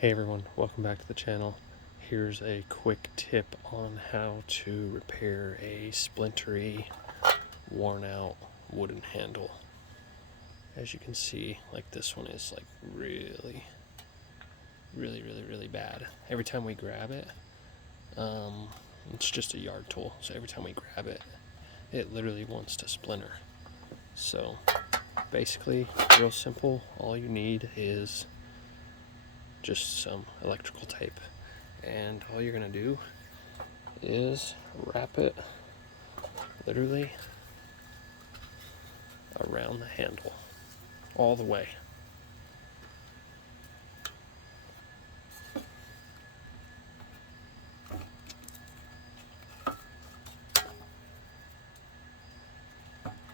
Hey everyone, welcome back to the channel. Here's a quick tip on how to repair a splintery, worn out wooden handle. As you can see, like this one is like really bad. Every time we grab it, it's just a yard tool, so every time we grab it, it literally wants to splinter. So basically, real simple, all you need is just some electrical tape, and all you're gonna do is wrap it literally around the handle all the way.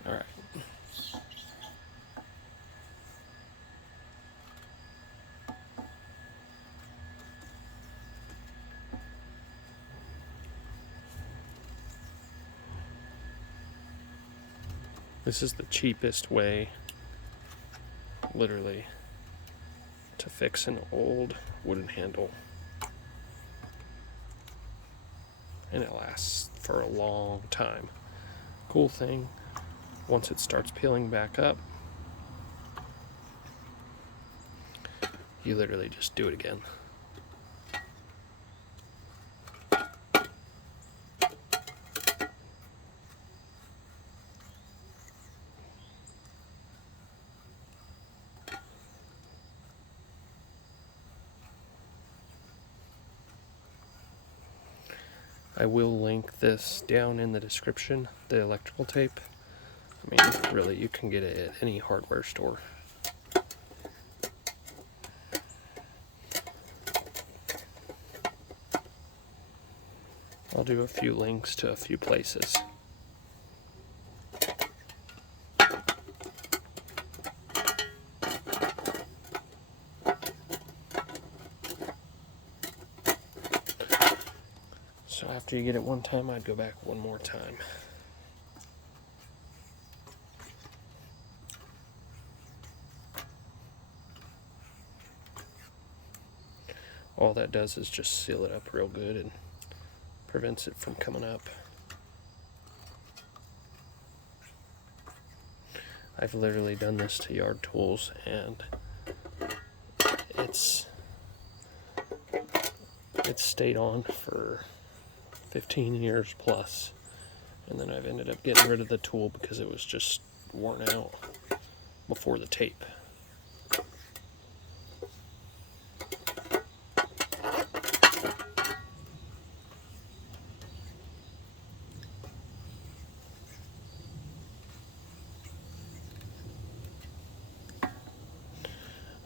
All right. This is the cheapest way, literally, to fix an old wooden handle. And it lasts for a long time. Cool thing, once it starts peeling back up, you literally just do it again. I will link this down in the description, the electrical tape. I mean, really, you can get it at any hardware store. I'll do a few links to a few places. So after you get it one time, I'd go back one more time. All that does is just seal it up real good and prevents it from coming up. I've literally done this to yard tools, and it's stayed on for 15 years plus, and then I've ended up getting rid of the tool because it was just worn out before the tape.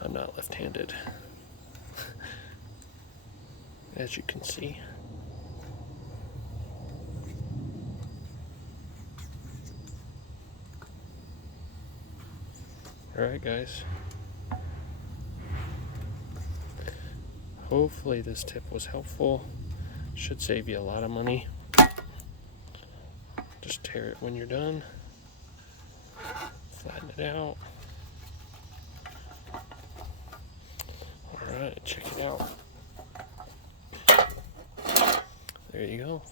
I'm not left-handed, as you can see. Alright guys, hopefully this tip was helpful. Should save you a lot of money. Just tear it when you're done, flatten it out. Alright, check it out. There you go.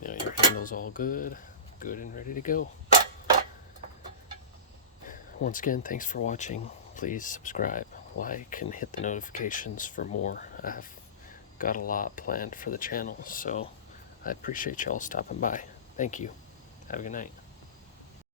Now your handle's all good and ready to go. Once again, thanks for watching. Please subscribe, like, and hit the notifications for more. I've got a lot planned for the channel, so I appreciate y'all stopping by. Thank you. Have a good night.